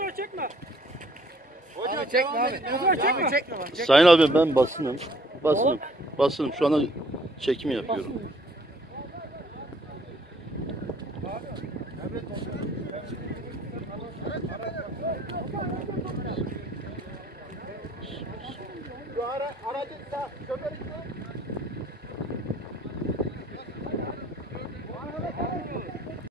Motor çekme. Hocam çekme abi. Motor çekme. Sayın abi ben basınım. Basınım. Şu anda çekim yapıyorum. Şu aracı sağ, şoförü